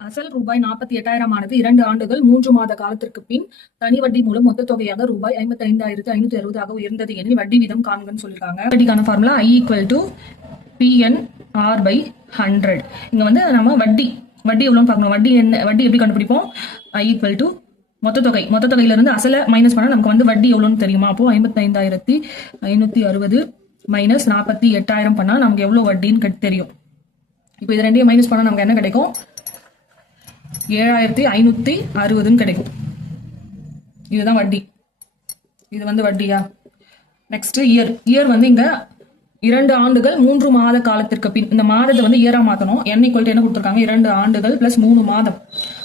அசல் ரூபாய் 48,000 ஆனது 2 ஆண்டுகள் 3 மாத காலத்திற்கு பின் தனி வட்டி மூலம் மொத்த தொகையாக ரூபாய் 55,560 ஆக உயர்ந்தது எனில் வட்டி வீதம் காண்கன்னு சொல்லியிருக்காங்க. வட்டிக்கான ஃபார்முலா I = PNR/100. இங்க வந்து நம்ம வட்டி எவ்வளவுன்னு பார்க்கணும். வட்டி எப்படி கண்டுபிடிப்போம்? I = மொத்த தொகையில இருந்து அசல மைனஸ் பண்ணா நமக்கு வந்து வட்டி எவ்வளவுன்னு தெரியுமா? அப்போ 55,560 மைனஸ் 48,000 பண்ணா நமக்கு எவ்வளவு வட்டின்னு தெரியும். இப்போ இது ரெண்டையும் மைனஸ் பண்ணா நமக்கு என்ன கிடைக்கும்? 7,560 கிடைக்கும். இதுதான் வட்டி. இது வந்து வட்டியா? நெக்ஸ்ட் இயர் வந்து இங்க 2 ஆண்டுகள் 3 மாத காலத்திற்கு பின். இந்த மாதத்தை வந்து இயரா மாத்தணும். n = என்ன கொடுத்துருக்காங்க? 2 ஆண்டுகள் பிளஸ் 3 மாதம்,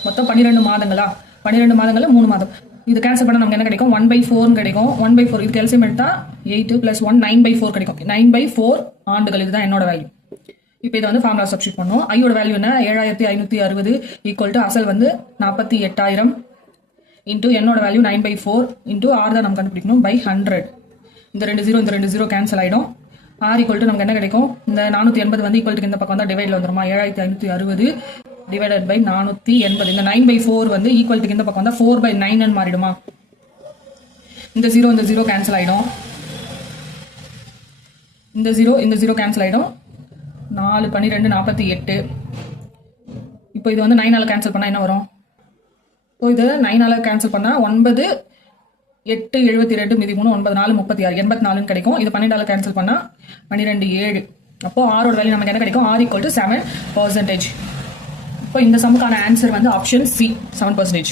மொத்தம் 12 மாதங்களா? 12 மாதங்கள்ல 3 மாதம். இது கேன்சல் பண்ண நமக்கு என்ன கிடைக்கும்? 1/4 கிடைக்கும். 1/4 இதுக்கு எல்சிஎம் எடுத்தா 8 + 1 9/4 கிடைக்கும். 9/4 ஆண்டுகள். இதுதான் என்னோட வேல்யூ. இப்போ இதை வந்து ஃபார்முலா சப்ஸ்டிட் பண்ணோம். ஐயோட வேல்யூ என்ன? 7,560 = அசல் வந்து 48,000 இன்டூ என்னோட வேல்யூ 9/4 இன்டூ ஆர் தான் நம்ம கண்டுபிடிக்கணும் பை 100. இந்த 2 0 கேன்சல் ஆயிடும். ஆர் = நமக்கு என்ன கிடைக்கும்? இந்த 480 வந்து ஈக்குவல்ட்டுக்கு இந்த பக்கம் வந்தா டிவைட்ல வந்துருமா? 7,560 டிவைடட் பை 480. இந்த 9/4 வந்து ஈக்குவல்ட்டுக்கு இந்த பக்கம் வந்தா 4/9 மாறிடுமா? இந்த 0 கேன்சல் ஆயிடும். இந்த 0 கேன்சல் ஆயிடும். 4 12 48. இப்போ இது வந்து 9 ஆல கேன்சல் பண்ணா என்ன வரும்? ஸோ இது 9 ஆல கேன்சல் பண்ணா 9 8 72 மீதி 3 9 4 36 84 கிடைக்கும். இது 12 ஆல கேன்சல் பண்ணா 12 7. அப்போ ஆரோட வேல்யூ நமக்கு என்ன கிடைக்கும்? R = 7%. இப்போ இந்த சம்முக்கான ஆன்சர் வந்து ஆப்ஷன் C 7%.